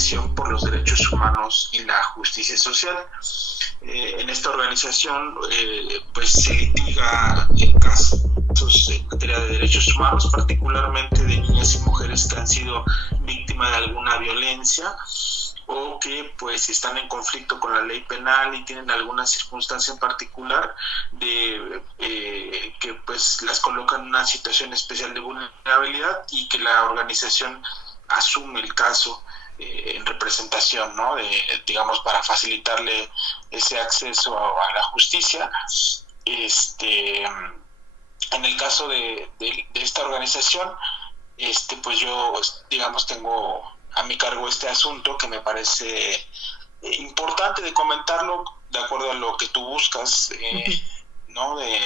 Acción por los Derechos Humanos y la Justicia Social. En esta organización pues se litiga casos en materia de derechos humanos, particularmente de niñas y mujeres que han sido víctimas de alguna violencia o que pues están en conflicto con la ley penal y tienen alguna circunstancia en particular de que pues las colocan en una situación especial de vulnerabilidad y que la organización asume el caso en representación, ¿no? Digamos, para facilitarle ese acceso a la justicia. En el caso de esta organización, pues yo, digamos, tengo a mi cargo este asunto que me parece importante de comentarlo de acuerdo a lo que tú buscas, ¿no? De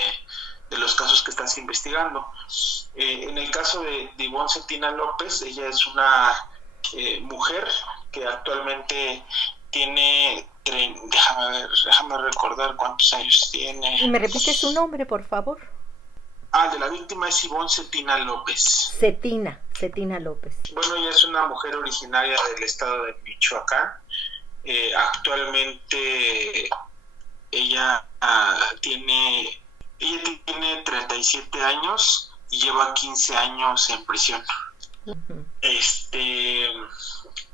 los casos que estás investigando. En el caso de Ivonne Cetina López, ella es una mujer que actualmente tiene, déjame recordar cuántos años tiene. ¿Y me repite su nombre, por favor? De la víctima es Ivonne Cetina López. Cetina López. Bueno, ella es una mujer originaria del estado de Michoacán. Actualmente ella tiene 37 años y lleva 15 años en prisión. Uh-huh.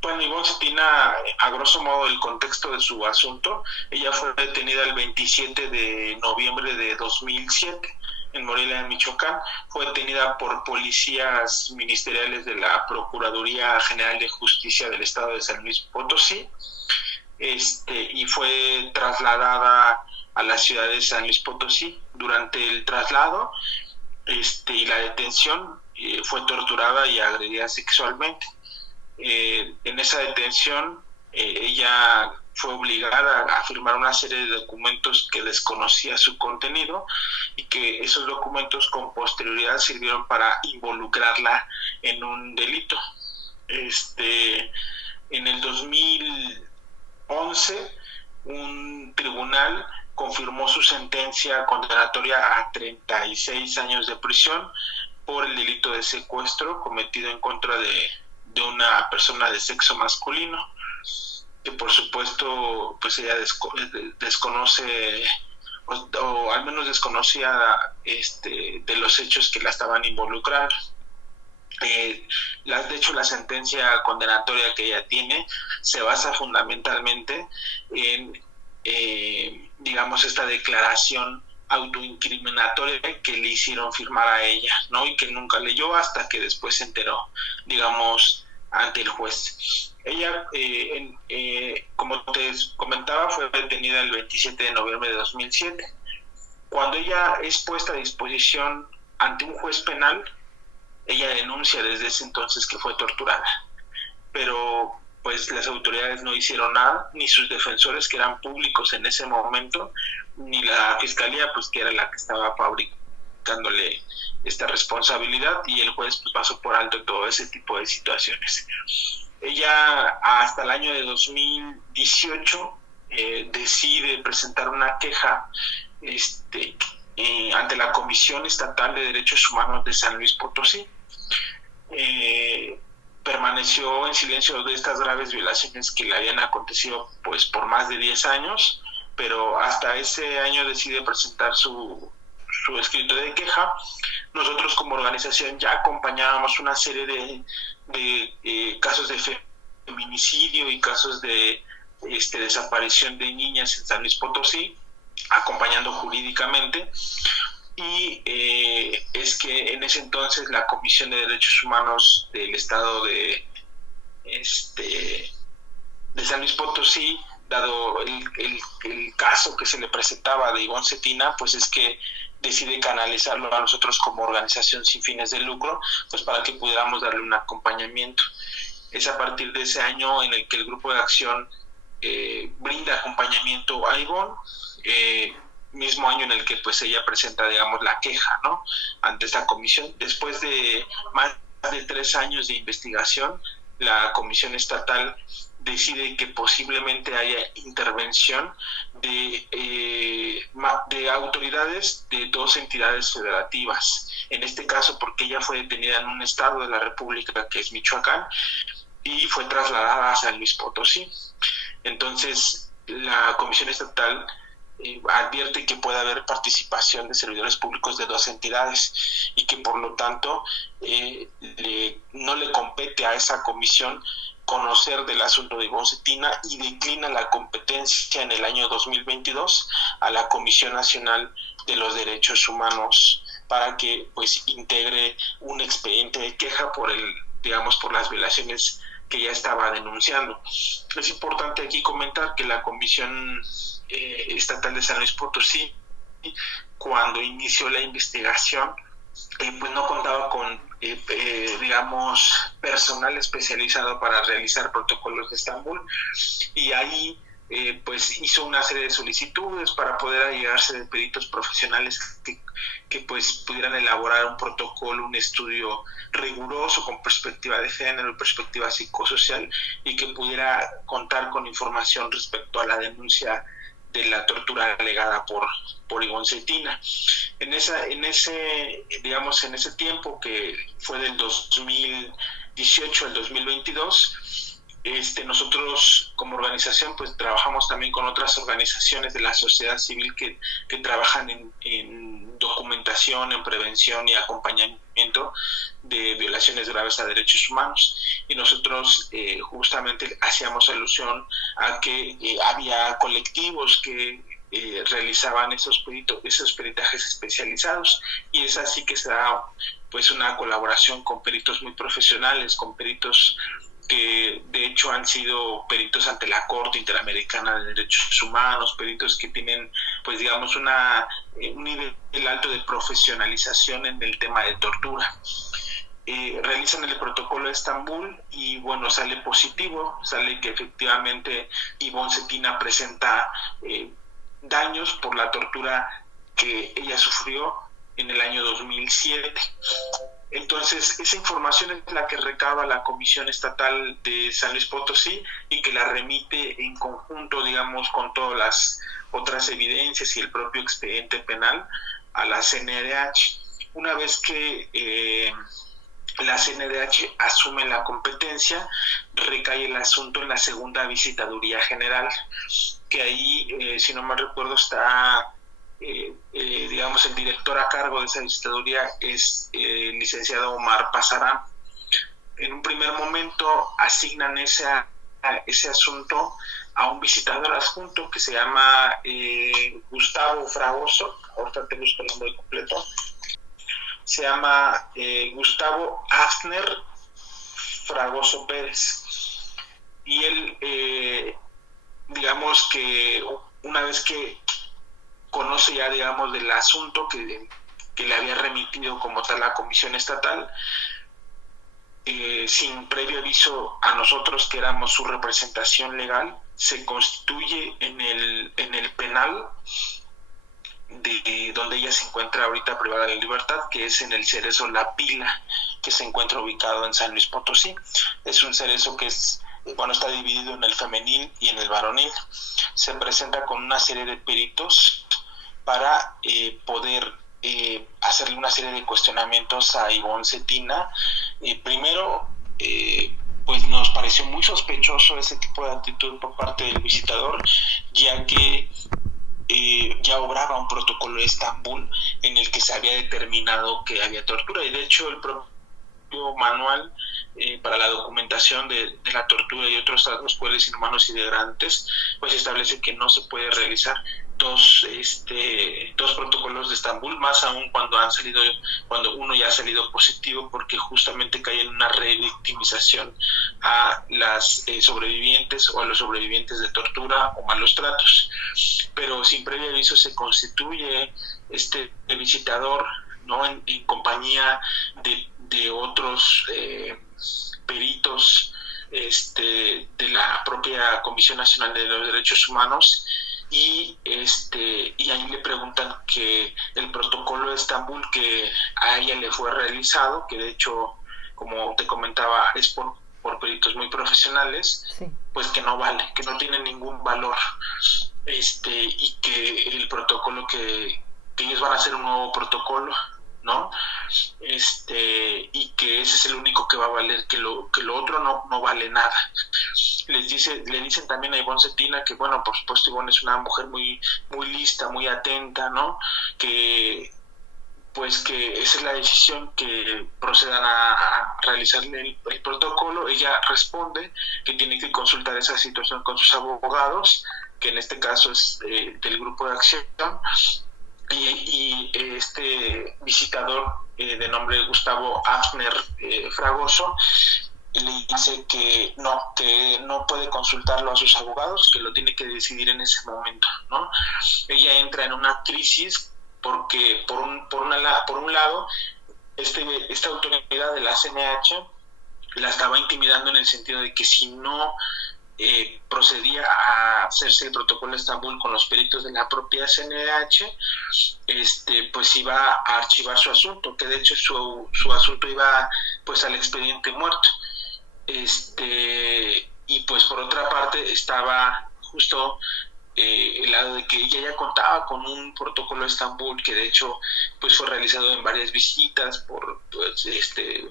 Bueno, Ivonne Cetina, a grosso modo, el contexto de su asunto, ella fue detenida el 27 de noviembre de 2007 en Morelia, Michoacán. Fue detenida por policías ministeriales de la Procuraduría General de Justicia del Estado de San Luis Potosí, y fue trasladada a la ciudad de San Luis Potosí. Durante el traslado y la detención fue torturada y agredida sexualmente. En esa detención ella fue obligada a firmar una serie de documentos que desconocía su contenido y que esos documentos con posterioridad sirvieron para involucrarla en un delito. En el 2011 un tribunal confirmó su sentencia condenatoria a 36 años de prisión por el delito de secuestro cometido en contra de una persona de sexo masculino, que por supuesto pues ella desconoce o al menos desconocía de los hechos que la estaban involucrando. De hecho, la sentencia condenatoria que ella tiene se basa fundamentalmente en digamos esta declaración autoincriminatoria que le hicieron firmar a ella, ¿no? Y que nunca leyó hasta que después se enteró, digamos, ante el juez. Ella, como te comentaba, fue detenida el 27 de noviembre de 2007. Cuando ella es puesta a disposición ante un juez penal, ella denuncia desde ese entonces que fue torturada, pero pues las autoridades no hicieron nada, ni sus defensores, que eran públicos en ese momento, ni la fiscalía, pues que era la que estaba fabricándole esta responsabilidad, y el juez pues pasó por alto todo ese tipo de situaciones. Ella hasta el año de 2018 decide presentar una queja ante la Comisión Estatal de Derechos Humanos de San Luis Potosí. Permaneció en silencio de estas graves violaciones que le habían acontecido pues por más de 10 años, pero hasta ese año decide presentar su escrito de queja. Nosotros como organización ya acompañábamos una serie de casos de feminicidio y casos de desaparición de niñas en San Luis Potosí, acompañando jurídicamente. Y es que en ese entonces la Comisión de Derechos Humanos del Estado de San Luis Potosí, dado el caso que se le presentaba de Ivonne Cetina, pues es que decide canalizarlo a nosotros como organización sin fines de lucro, pues para que pudiéramos darle un acompañamiento. Es a partir de ese año en el que el grupo de acción brinda acompañamiento a Ivonne, mismo año en el que pues ella presenta, digamos, la queja, ¿no?, ante esta comisión. Después de más de 3 años de investigación, la Comisión Estatal decide que posiblemente haya intervención de autoridades de 2 entidades federativas. En este caso, porque ella fue detenida en un estado de la República que es Michoacán, y fue trasladada a San Luis Potosí. Entonces, la Comisión Estatal advierte que puede haber participación de servidores públicos de dos entidades y que por lo tanto no le compete a esa comisión conocer del asunto de Ivonne Cetina, y declina la competencia en el año 2022 a la Comisión Nacional de los Derechos Humanos para que pues integre un expediente de queja por las violaciones que ya estaba denunciando. Es importante aquí comentar que la Comisión Estatal de San Luis Potosí, cuando inició la investigación, pues no contaba con personal especializado para realizar protocolos de Estambul, y ahí pues hizo una serie de solicitudes para poder allegarse de peritos profesionales que pues pudieran elaborar un protocolo, un estudio riguroso con perspectiva de género y perspectiva psicosocial, y que pudiera contar con información respecto a la denuncia de la tortura alegada por Ivonne Cetina. En ese tiempo, que fue del 2018 al 2022, nosotros como organización pues trabajamos también con otras organizaciones de la sociedad civil que trabajan en documentación, en prevención y acompañamiento de violaciones graves a derechos humanos, y nosotros justamente hacíamos alusión a que había colectivos que realizaban esos peritajes especializados, y es así que se da pues una colaboración con peritos muy profesionales, con peritos que de hecho han sido peritos ante la Corte Interamericana de Derechos Humanos, peritos que tienen pues digamos un nivel alto de profesionalización en el tema de tortura. Realizan el protocolo de Estambul y bueno, sale positivo, sale que efectivamente Ivonne Cetina presenta daños por la tortura que ella sufrió en el año 2007. Entonces, esa información es la que recaba la Comisión Estatal de San Luis Potosí y que la remite en conjunto, digamos, con todas las otras evidencias y el propio expediente penal a la CNDH. Una vez que la CNDH asume la competencia, recae el asunto en la segunda visitaduría general, que ahí, si no mal recuerdo, está el director a cargo de esa visitaduría es el licenciado Omar Pasarán. En un primer momento asignan ese asunto a un visitador adjunto que se llama Gustavo Fragoso. Ahorita te busco el nombre completo. Se llama Gustavo Afner Fragoso Pérez, y él digamos que una vez que conoce ya digamos del asunto que le había remitido como tal la Comisión Estatal, sin previo aviso a nosotros que éramos su representación legal, se constituye en el penal de donde ella se encuentra ahorita privada de libertad, que es en el Cerezo La Pila, que se encuentra ubicado en San Luis Potosí. Es un cerezo que está dividido en el femenil y en el varonil. Se presenta con una serie de peritos para poder hacerle una serie de cuestionamientos a Ivonne Cetina. Primero, pues nos pareció muy sospechoso ese tipo de actitud por parte del visitador, ya que ya obraba un protocolo de Estambul en el que se había determinado que había tortura, y de hecho el propio manual para la documentación de la tortura y otros actos crueles, inhumanos y degradantes pues establece que no se puede realizar dos protocolos de Estambul, más aún cuando uno ya ha salido positivo, porque justamente cae en una revictimización a las sobrevivientes o a los sobrevivientes de tortura o malos tratos. Pero sin previo aviso se constituye este visitador, ¿no?, en compañía de otros peritos de la propia Comisión Nacional de los Derechos Humanos, y ahí le preguntan que el protocolo de Estambul que a ella le fue realizado, que de hecho, como te comentaba, es por peritos muy profesionales, sí, pues que no vale, que no tiene ningún valor, y que el protocolo que ellos van a hacer un nuevo protocolo, ¿no? y que ese es el único que va a valer, que lo otro no vale nada. Le dicen también a Ivonne Cetina que, bueno, por supuesto Ivonne es una mujer muy, muy lista, muy atenta, ¿no? Que esa es la decisión, que procedan a realizar el protocolo. Ella responde que tiene que consultar esa situación con sus abogados, que en este caso es del grupo de acción, y este visitador de nombre Gustavo Afner Fragoso le dice que no puede consultarlo a sus abogados, que lo tiene que decidir en ese momento, ¿no? Ella entra en una crisis porque por un lado esta autoridad de la CNH la estaba intimidando, en el sentido de que si no procedía a hacerse el protocolo de Estambul con los peritos de la propia CNH, pues iba a archivar su asunto, que de hecho su asunto iba pues al expediente muerto. Y pues por otra parte estaba justo el lado de que ella ya contaba con un protocolo de Estambul, que de hecho pues fue realizado en varias visitas por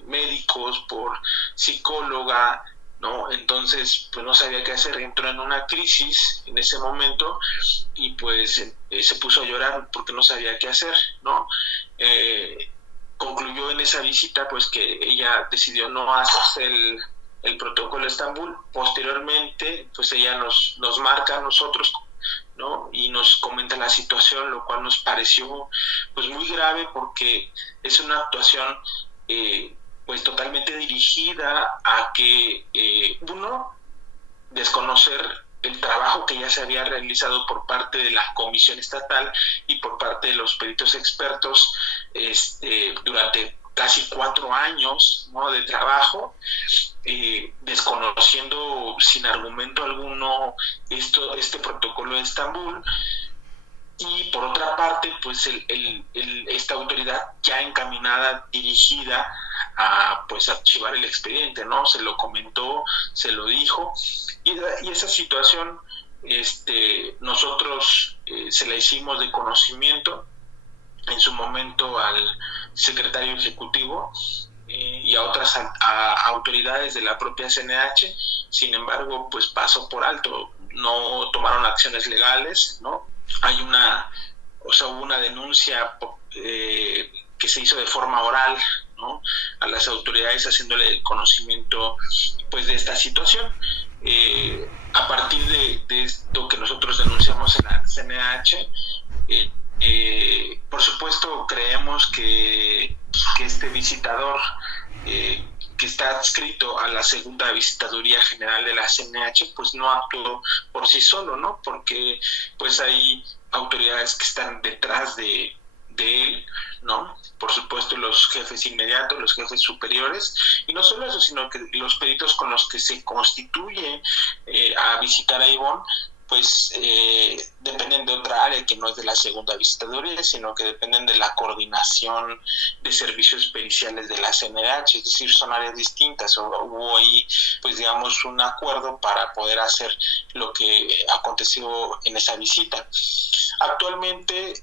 médicos, por psicóloga, ¿no? Entonces pues no sabía qué hacer, entró en una crisis en ese momento y pues se puso a llorar porque no sabía qué hacer, ¿no? Concluyó en esa visita pues que ella decidió no hacerse el protocolo de Estambul. Posteriormente pues ella nos marca a nosotros, ¿no? Y nos comenta la situación, lo cual nos pareció pues muy grave, porque es una actuación pues totalmente dirigida a que uno, desconocer el trabajo que ya se había realizado por parte de la Comisión Estatal y por parte de los peritos expertos durante casi 4 años, ¿no?, de trabajo, desconociendo sin argumento alguno este protocolo de Estambul. Y por otra parte pues esta autoridad ya encaminada, dirigida a pues archivar el expediente, ¿no? Se lo comentó, se lo dijo, y esa situación nosotros se la hicimos de conocimiento en su momento al secretario ejecutivo y a otras autoridades de la propia CNH. Sin embargo pues pasó por alto, no tomaron acciones legales, ¿no? Hubo una denuncia que se hizo de forma oral, ¿no?, a las autoridades, haciéndole el conocimiento pues de esta situación. A partir de esto que nosotros denunciamos en la CNH, por supuesto creemos que este visitador que está adscrito a la segunda visitaduría general de la CNH pues no actuó por sí solo, ¿no? Porque pues hay autoridades que están detrás de él, ¿no? Por supuesto los jefes inmediatos, los jefes superiores, y no solo eso, sino que los peritos con los que se constituye a visitar a Ivonne pues dependen de otra área que no es de la segunda visitaduría, sino que dependen de la coordinación de servicios periciales de la CNH, es decir, son áreas distintas. Hubo ahí pues digamos un acuerdo para poder hacer lo que aconteció en esa visita. Actualmente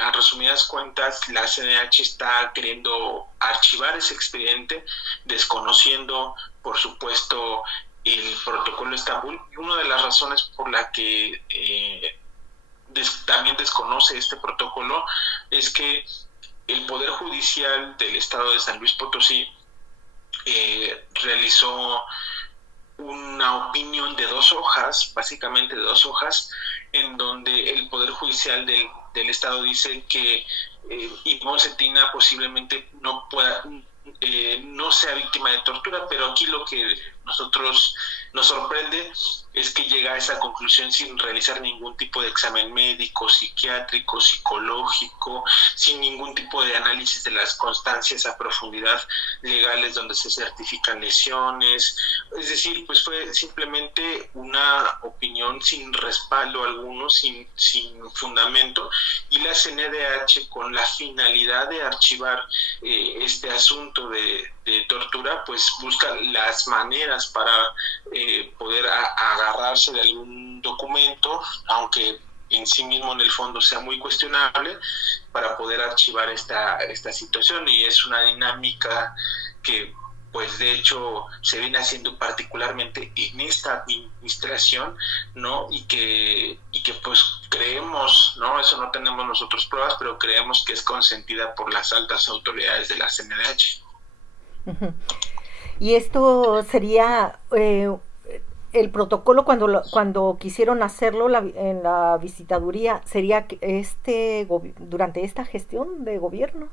a resumidas cuentas, la CNH está queriendo archivar ese expediente, desconociendo por supuesto el protocolo de Estambul. Y una de las razones por la que también desconoce este protocolo es que el Poder Judicial del Estado de San Luis Potosí realizó una opinión de 2 hojas, básicamente de 2 hojas, en donde el Poder Judicial del Estado dice que Ivonne Cetina posiblemente no sea víctima de tortura, pero aquí lo que nosotros nos sorprende es que llega a esa conclusión sin realizar ningún tipo de examen médico, psiquiátrico, psicológico, sin ningún tipo de análisis de las constancias a profundidad legales donde se certifican lesiones. Es decir, pues fue simplemente una opinión sin respaldo alguno, sin fundamento, y la CNDH, con la finalidad de archivar este asunto de tortura, pues busca las maneras para poder agarrarse de algún documento, aunque en sí mismo en el fondo sea muy cuestionable para poder archivar esta situación, y es una dinámica que pues de hecho se viene haciendo particularmente en esta administración, ¿no? Y que pues creemos, ¿no? Eso no tenemos nosotros pruebas, pero creemos que es consentida por las altas autoridades de la CNDH. Ujú. Y esto sería el protocolo cuando quisieron hacerlo en la visitaduría, sería durante esta gestión de gobierno.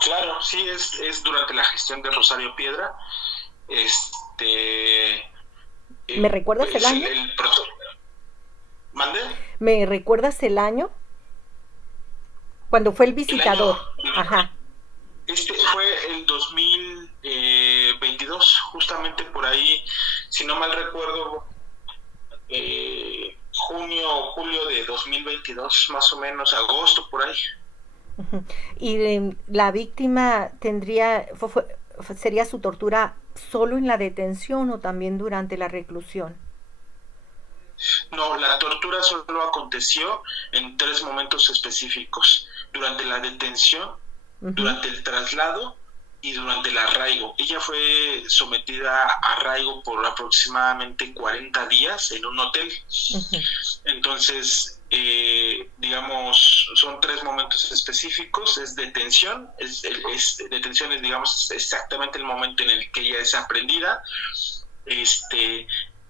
Claro, sí, es durante la gestión de Rosario Piedra. ¿Me recuerdas el Pues año? ¿Mande? ¿Me recuerdas el año? Cuando fue el El año, visitador. Ajá. fue el 2022, justamente por ahí, si no mal recuerdo, junio o julio de 2022, más o menos, agosto, por ahí. Ujú. Y la víctima sería su tortura solo en la detención o también durante la reclusión. No, la tortura solo aconteció en 3 momentos específicos: durante la detención, Ujú, durante el traslado y durante el arraigo. Ella fue sometida a arraigo por aproximadamente 40 días en un hotel. ujú. Entonces, digamos, son 3 momentos específicos. Es detención, detención es, digamos, exactamente el momento en el que ella es aprendida.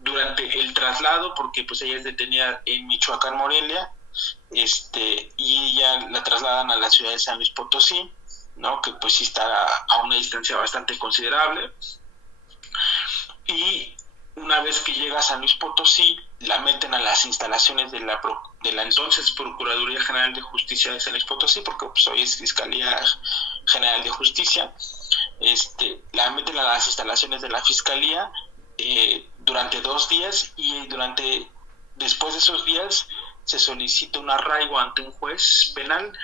Durante el traslado, porque pues ella es detenida en Michoacán, Morelia, y ella la trasladan a la ciudad de San Luis Potosí, ¿no? Que pues sí está a una distancia bastante considerable. Y una vez que llega a San Luis Potosí, la meten a las instalaciones de la entonces Procuraduría General de Justicia de San Luis Potosí, porque pues hoy es Fiscalía General de Justicia. La meten a las instalaciones de la Fiscalía durante 2 días, y después de esos días se solicita un arraigo ante un juez penal,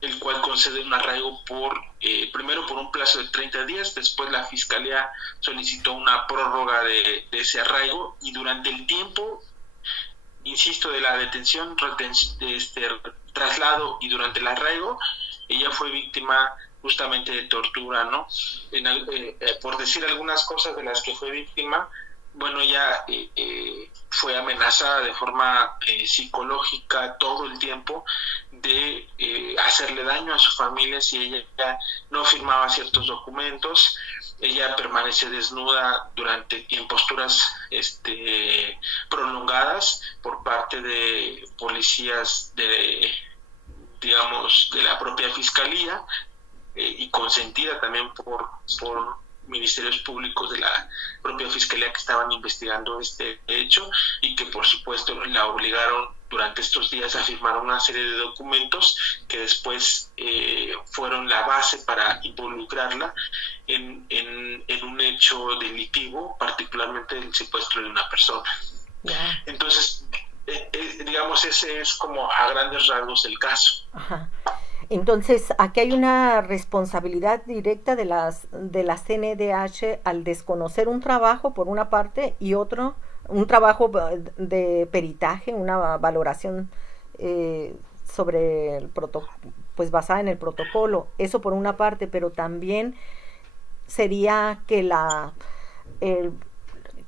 el cual concede un arraigo primero por un plazo de 30 días, después la Fiscalía solicitó una prórroga de ese arraigo, y durante el tiempo, insisto, de la detención, traslado y durante el arraigo, ella fue víctima justamente de tortura, ¿no? Por decir algunas cosas de las que fue víctima, bueno, ella fue amenazada de forma psicológica todo el tiempo de hacerle daño a su familia si ella no firmaba ciertos documentos. Ella permaneció desnuda en posturas prolongadas por parte de policías digamos, de la propia Fiscalía, y consentida también por ministerios públicos de la propia Fiscalía que estaban investigando este hecho, y que por supuesto la obligaron durante estos días a firmar una serie de documentos que después fueron la base para involucrarla en un hecho delictivo, particularmente el secuestro de una persona. Ya. Entonces, digamos, ese es como a grandes rasgos el caso. Ajá. Entonces, aquí hay una responsabilidad directa de la CNDH al desconocer un trabajo por una parte y otro, un trabajo de peritaje, una valoración sobre el pues basada en el protocolo. Eso por una parte, pero también sería que el-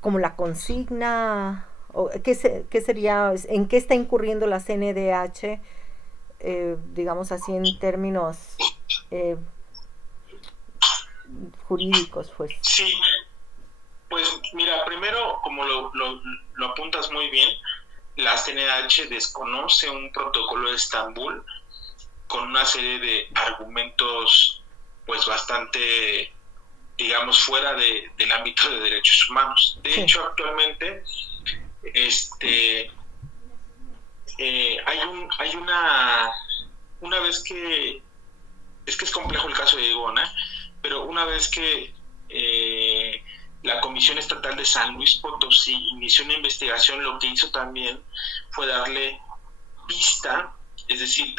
como la consigna, o qué sería, en qué está incurriendo la CNDH, digamos así en términos eh, jurídicos, pues. Sí, pues mira, primero, como lo apuntas muy bien, la CNH desconoce un protocolo de Estambul con una serie de argumentos pues bastante, digamos, fuera del ámbito de derechos humanos. De Sí. hecho, actualmente hay una vez que, es que es complejo el caso de Igona, pero una vez que la Comisión Estatal de San Luis Potosí inició una investigación, lo que hizo también fue darle pista, es decir,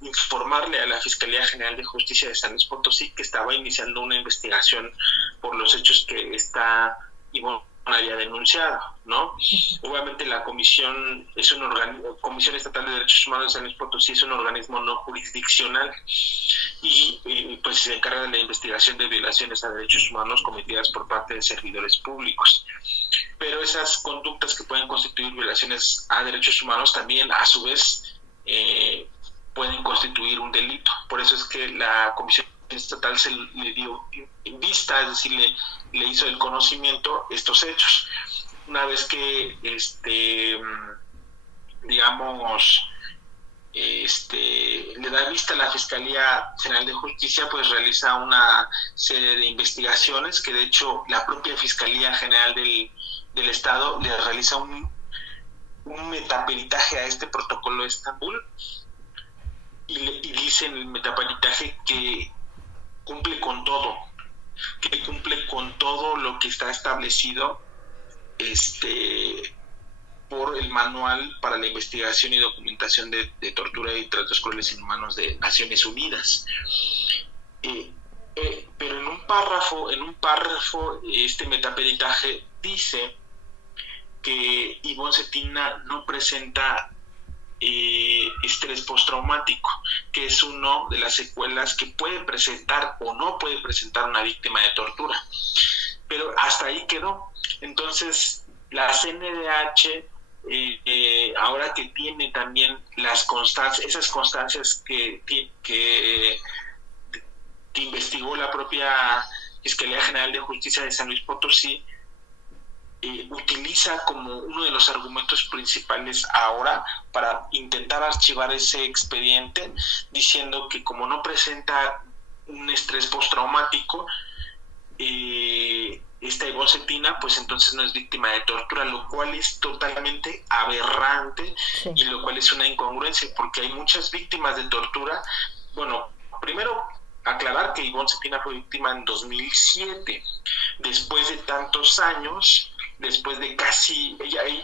informarle a la Fiscalía General de Justicia de San Luis Potosí que estaba iniciando una investigación por los hechos que está había denunciado, ¿no? Obviamente la comisión es un organismo, Comisión Estatal de Derechos Humanos de San Luis Potosí es un organismo no jurisdiccional y pues se encarga de la investigación de violaciones a derechos humanos cometidas por parte de servidores públicos. Pero esas conductas que pueden constituir violaciones a derechos humanos también a su vez pueden constituir un delito. Por eso es que la Comisión Estatal se le dio vista, es decir, le hizo el conocimiento estos hechos. Una vez que le da vista a la Fiscalía General de Justicia, pues realiza una serie de investigaciones que de hecho la propia Fiscalía General del Estado le realiza un metaperitaje a este protocolo de Estambul y dice en el metaperitaje que cumple con todo lo que está establecido por el Manual para la Investigación y Documentación de Tortura y Tratos Crueles e Inhumanos de Naciones Unidas. Pero en un párrafo este metaperitaje dice que Ivonne Cetina no presenta estrés postraumático, que es una de las secuelas que puede presentar o no puede presentar una víctima de tortura. Pero hasta ahí quedó. Entonces, la CNDH, ahora que tiene también esas constancias que investigó la propia Fiscalía General de Justicia de San Luis Potosí, utiliza como uno de los argumentos principales ahora para intentar archivar ese expediente, diciendo que como no presenta un estrés postraumático, esta Ivonne Cetina, pues entonces no es víctima de tortura, lo cual es totalmente aberrante. Sí. Y lo cual es una incongruencia, porque hay muchas víctimas de tortura. Bueno, primero aclarar que Ivonne Cetina fue víctima en 2007, después de tantos años, después de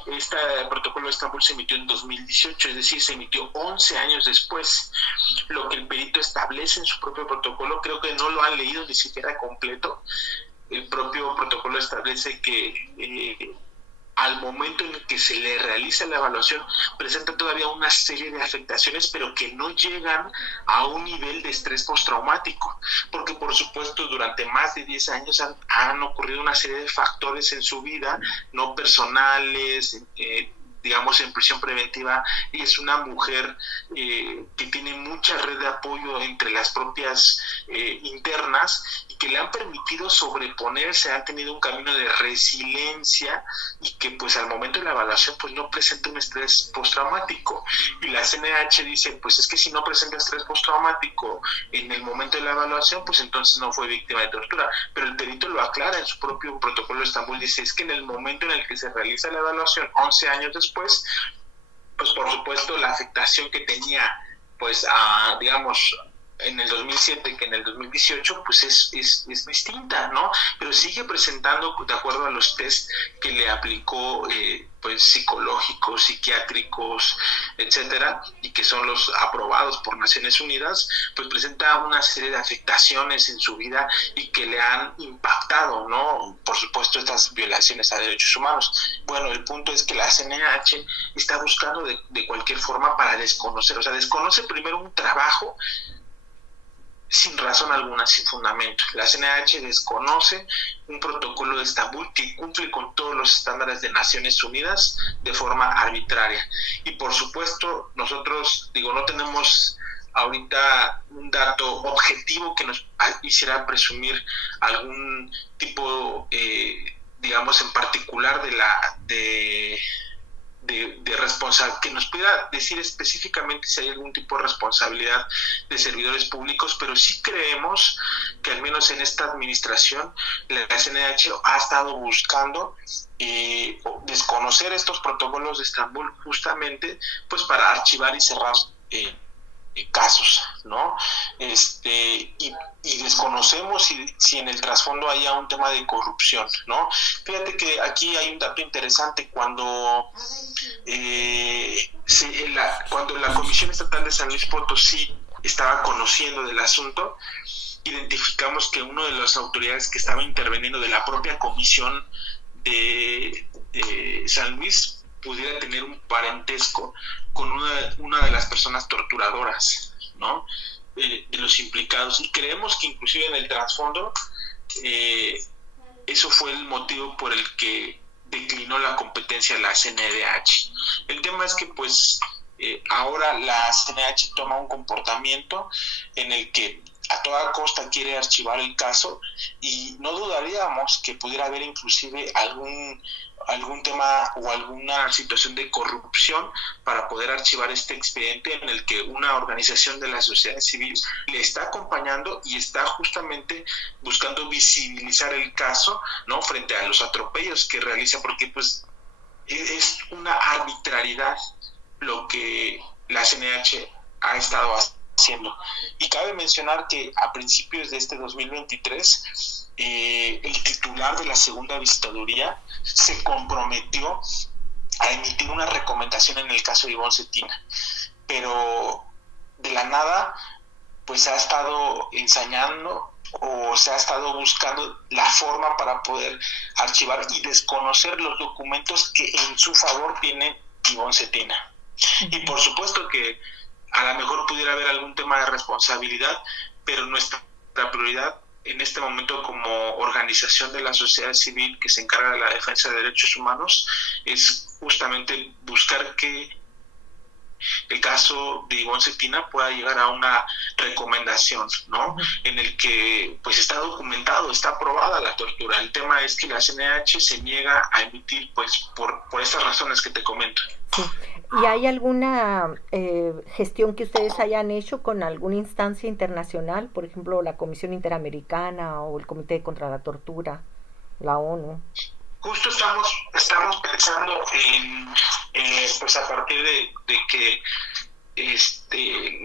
este protocolo de Estambul se emitió en 2018, es decir, se emitió 11 años después. Lo que el perito establece en su propio protocolo, creo que no lo han leído ni siquiera completo. El propio protocolo establece que al momento en el que se le realiza la evaluación presenta todavía una serie de afectaciones, pero que no llegan a un nivel de estrés postraumático, porque por supuesto durante más de 10 años han ocurrido una serie de factores en su vida, no personales, digamos en prisión preventiva, y es una mujer que tiene mucha red de apoyo entre las propias internas y que le han permitido sobreponerse, han tenido un camino de resiliencia y que pues al momento de la evaluación pues no presenta un estrés postraumático. Y la CNH dice, pues es que si no presenta estrés postraumático en el momento de la evaluación, pues entonces no fue víctima de tortura. Pero el perito lo aclara en su propio protocolo de Estambul, dice, es que en el momento en el que se realiza la evaluación, 11 años después, pues por supuesto la afectación que tenía, pues digamos, en el 2007 que en el 2018, pues es distinta, ¿no? Pero sigue presentando, de acuerdo a los test que le aplicó, pues psicológicos, psiquiátricos, etcétera, y que son los aprobados por Naciones Unidas, pues presenta una serie de afectaciones en su vida y que le han impactado, ¿no? Por supuesto, estas violaciones a derechos humanos. Bueno, el punto es que la CNH está buscando de cualquier forma para desconocer, o sea, desconoce primero un trabajo sin razón alguna, sin fundamento. La CNH desconoce un protocolo de Estambul que cumple con todos los estándares de Naciones Unidas de forma arbitraria. Y por supuesto, nosotros, no tenemos ahorita un dato objetivo que nos hiciera presumir algún tipo, digamos, en particular de responsabilidad, que nos pueda decir específicamente si hay algún tipo de responsabilidad de servidores públicos, pero sí creemos que al menos en esta administración la CNH ha estado buscando desconocer estos protocolos de Estambul justamente pues para archivar y cerrar casos, ¿no? Y desconocemos si en el trasfondo haya un tema de corrupción, ¿no? Fíjate que aquí hay un dato interesante. Cuando la Comisión Estatal de San Luis Potosí estaba conociendo del asunto, identificamos que uno de las autoridades que estaba interviniendo de la propia Comisión de San Luis pudiera tener un parentesco con una de las personas torturadoras, ¿no? De los implicados. Y creemos que inclusive en el trasfondo eso fue el motivo por el que declinó la competencia de la CNDH. El tema es que pues ahora la CNDH toma un comportamiento en el que a toda costa quiere archivar el caso, y no dudaríamos que pudiera haber inclusive algún tema o alguna situación de corrupción para poder archivar este expediente, en el que una organización de la sociedad civil le está acompañando y está justamente buscando visibilizar el caso, ¿no?, frente a los atropellos que realiza, porque pues es una arbitrariedad lo que la CNDH ha estado haciendo. Y cabe mencionar que a principios de este 2023 el titular de la segunda visitaduría se comprometió a emitir una recomendación en el caso de Ivonne Cetina, pero de la nada pues ha estado ensañando o se ha estado buscando la forma para poder archivar y desconocer los documentos que en su favor tiene Ivonne Cetina. Y por supuesto que a lo mejor pudiera haber algún tema de responsabilidad, pero nuestra prioridad en este momento como organización de la sociedad civil que se encarga de la defensa de derechos humanos es justamente buscar que el caso de Ivonne Cetina pueda llegar a una recomendación, ¿no?, en el que pues está documentado, está aprobada la tortura. El tema es que la CNDH se niega a emitir pues por estas razones que te comento. Sí. ¿Y hay alguna gestión que ustedes hayan hecho con alguna instancia internacional? Por ejemplo, la Comisión Interamericana o el Comité contra la Tortura, la ONU. Justo estamos pensando en, pues a partir de que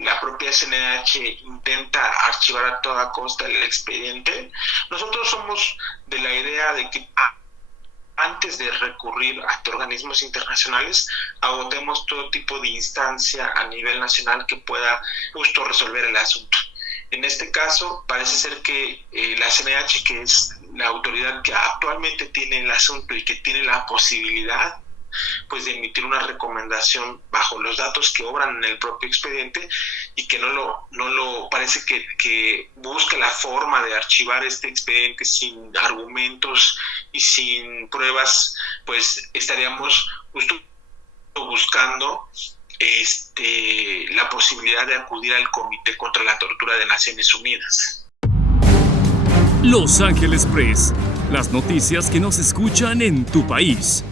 la propia CNDH intenta archivar a toda costa el expediente, nosotros somos de la idea de que antes de recurrir a organismos internacionales, agotemos todo tipo de instancia a nivel nacional que pueda justo resolver el asunto. En este caso, parece ser que la CNDH, que es la autoridad que actualmente tiene el asunto y que tiene la posibilidad pues de emitir una recomendación bajo los datos que obran en el propio expediente, y que no lo parece que busca la forma de archivar este expediente sin argumentos y sin pruebas, pues estaríamos justo buscando la posibilidad de acudir al Comité contra la Tortura de Naciones Unidas. Los Ángeles Press, las noticias que no se escuchan en tu país.